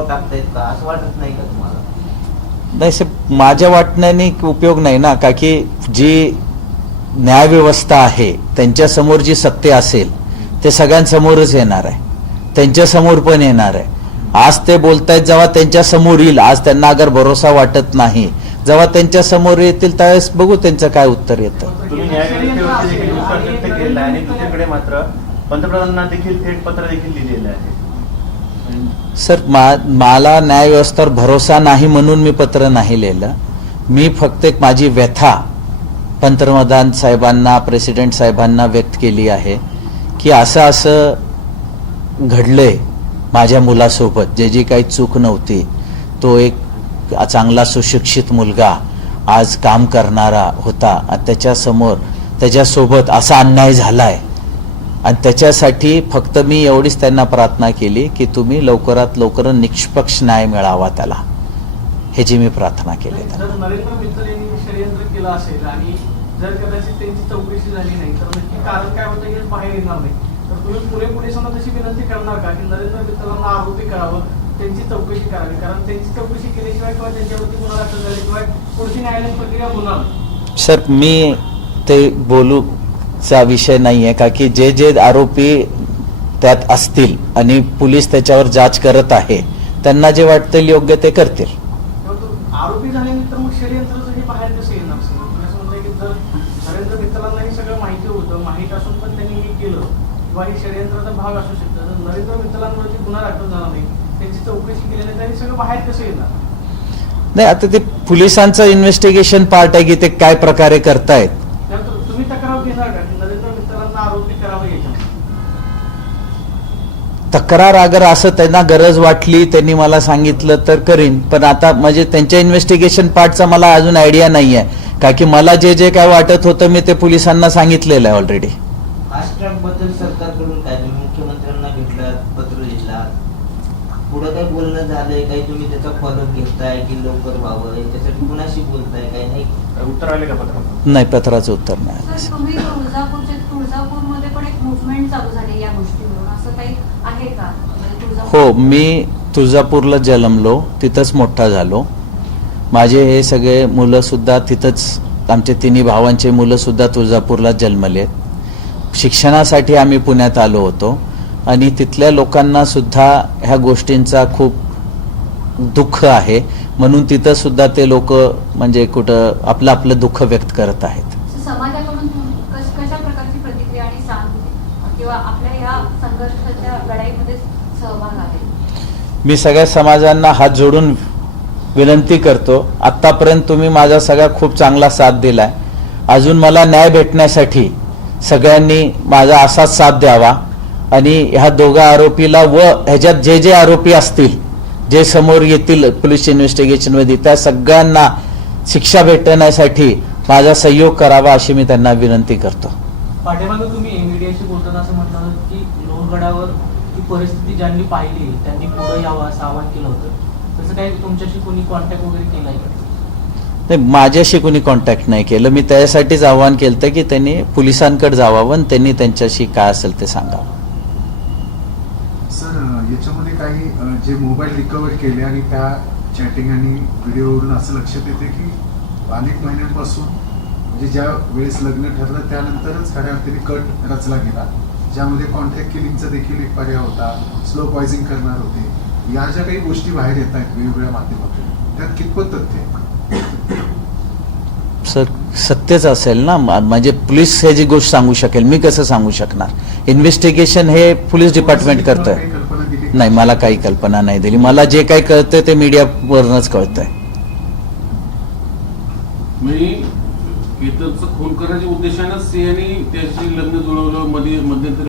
दबाव टाकतायत का असं वाटत नाही का तुम्हाला? नाही साहेब, माझ्या वाटण्याने उपयोग नाही ना, का की जी न्यायव्यवस्था आहे त्यांच्यासमोर जी सत्य असेल ते सगळ्यांसमोरच येणार आहे, त्यांच्यासमोर पण येणार आहे. आज ते बोलतायत, जेव्हा त्यांच्या समोर येईल, आज त्यांना अगर भरोसा वाटत नाही, जेव्हा त्यांच्या समोर येतील त्यावेळेस बघू त्यांचं काय उत्तर येतं. तुम्ही न्यायव्यवस्थेवरती देखील विश्वास व्यक्त केलेला आहे आणि दुसरीकडे मात्र पंतप्रधानांना देखील थेट पत्र देखील लिहिलेलं आहे. सर, मला न्यायव्यवस्थेवर भरोसा नाही म्हणून मी पत्र नाही लिहिलं. मी फक्त एक माझी व्यथा पंतप्रधान साहेबांना, प्रेसिडेंट साहेबांना व्यक्त केली आहे की असं असं घडलंय माझ्या मुलासोबत, जी काही चूक नव्हती. तो एक चांगला सुशिक्षित मुलगा, आज काम करणारा होता, त्याच्यासमोर त्याच्यासोबत असा अन्याय झालाय आणि त्याच्यासाठी फक्त मी एवढीच त्यांना प्रार्थना केली की तुम्ही लवकरात लवकर निष्पक्ष न्याय मिळावा त्याला, ह्याची मी प्रार्थना केली. जर नरेंद्र मित्तल यांनी षडयंत्र केलं असेल आणि जर कदाचित त्यांची चौकशी झाली नाही तर नक्की कारण काय होतं हे बाहेर येणार नाही, तर तुम्ही पुढे पोलिसांना तशी विनंती करणार का की नरेंद्र मित्तलांना आरोपी करावं, त्यांची चौकशी करावी, कारण त्यांची चौकशी केल्याशिवाय किंवा त्यांच्यावरती गुन्हा दाखल झाल्याशिवाय पुढची न्यायालयीन प्रक्रिया होणार नाही? सर, मी ते बोलूचा विषय नाही आहे, का की जे जे आरोपी त्यात असतील आणि पोलीस त्याच्यावर जांच करत आहे, त्यांना जे वाटतं योग्य ते करतील. आरोपी झाल्यानंतर मग षडयंत्राचं हे बाहेर कसं येणार? असं म्हणताय की जर नरेंद्र मित्तलांना हे सगळं माहिती होतं, माहीत असून पण त्यांनी हे केलं किंवा हे षडयंत्राचा भाग असू शकतो, जर नरेंद्र मित्तलांवरती गुन्हा दाखल झाला नाही, त्यांची चौकशी केली नाही, तर हे सगळं बाहेर कसं येणार? नाही, आता ते पोलिसांचं इन्व्हेस्टिगेशन पार्ट आहे की ते काय प्रकारे करतायत. त्यानंतर तुम्ही तक्रार घेणार का की नरेंद्र मित्तलांना आरोपी करावं याच्यामध्ये? तक्रार अगर असं त्यांना गरज वाटली, त्यांनी मला सांगितलं तर करीन, पण आता म्हणजे त्यांच्या इन्व्हेस्टिगेशन पार्टचा मला अजून आयडिया नाही आहे, का की मला जे जे काय वाटत होतं मी ते पोलिसांना सांगितलेलं आहे ऑलरेडी. फास्ट ट्रॅक बद्दल सरकारकडून काय तुम्ही मुख्यमंत्र्यांना भेटलात, पत्र लिहिलात, पुढं काही बोलणं झालंय, काही तुम्ही त्याचा फॉलोअप घेताय की लवकर व्हावं, याच्यासाठी कुणाशी बोलताय, काही नाही? उत्तर आले का पत्रात? नाही, पत्राचं उत्तर नाही. सर, तुम्ही तुळजापूरमध्ये पण एक मुवमेंट चालू झाली या गोष्टीवरून, असं काही आहे का? हो, मी तुळजापूरला जन्मलो, तिथंच मोठा झालो. माझे हे सगळे मुलं सुद्धा तिथंच, आमचे तिन्ही भावांचे मुलं सुद्धा तुळजापूरला जन्मलेत. शिक्षणासाठी आम्ही पुण्यात आलो होतो आणि तिथल्या लोकांना सुद्धा ह्या गोष्टींचा खूप दुःख आहे, म्हणून तिथं सुद्धा ते लोक म्हणजे कुठं आपलं आपलं दुःख व्यक्त करत आहेत. समाजाकडून कशा प्रकारची प्रतिक्रिया आणि सहानुभूती किंवा आपल्या ह्या संघर्षाच्या लढाईमध्ये सहभाग आहे? मी सगळ्या समाजांना हात जोडून विनंती करतो, आत्तापर्यंत तुम्ही माझा सगळा खूप चांगला साथ दिलाय, अजून मला न्याय भेटण्यासाठी सगळ्यांनी माझा असाच साथ द्यावा आणि ह्या दोघा आरोपीला व ह्याच्यात जे जे आरोपी असतील, जे समोर येतील पोलीस इन्व्हेस्टिगेशनमध्ये, त्या सगळ्यांना शिक्षा भेटण्यासाठी माझा सहयोग करावा अशी मी त्यांना विनंती करतो. पाठीमागे तुम्ही मीडियाशी बोलताना असं म्हटलं की लोहगडावर ती परिस्थिती ज्यांनी पाहिली त्यांनी पुढे यावं असं आवाहन केलं होतं, तसं काही तुमच्याशी कोणी कॉन्टॅक्ट वगैरे केलाय का? नाही, माझ्याशी कोणी कॉन्टॅक्ट नाही केलं. मी त्यासाठीच आवाहन केलं की त्यांनी पोलिसांकडे जावावं आणि त्यांनी त्यांच्याशी काय असेल ते सांगावं. सर, याच्यामध्ये काही जे मोबाईल रिकवर केले आणि त्या चॅटिंग आणि व्हिडिओवरून असं लक्षात येते की अनेक महिन्यांपासून म्हणजे ज्या वेळेस लग्न ठरलं त्यानंतरच खऱ्या अर्थाने कट रचला गेला, ज्यामध्ये कॉन्टॅक्ट किलिंगचा देखील एक पर्याय होता, स्लो पॉइझनिंग करणार होते. या ज्या काही गोष्टी बाहेर येत आहेत वेगवेगळ्या माध्यमातून, त्यात कितपत तथ्य आहे? सर, सत्यच असेल ना, म्हणजे पोलीस हे जी गोष्ट सांगू शकेल, मी कसं सांगू शकणार? इन्व्हेस्टिगेशन हे पोलीस डिपार्टमेंट करतोय. नाही, मला काही कल्पना नाही दिली. मला जे काही कळतंय ते मीडियावरूनच कळतंय. मी केतनचा खून करण्याच्या उद्देशानं सिंहने त्याची लग्न जुळवलं, मध्यंतरी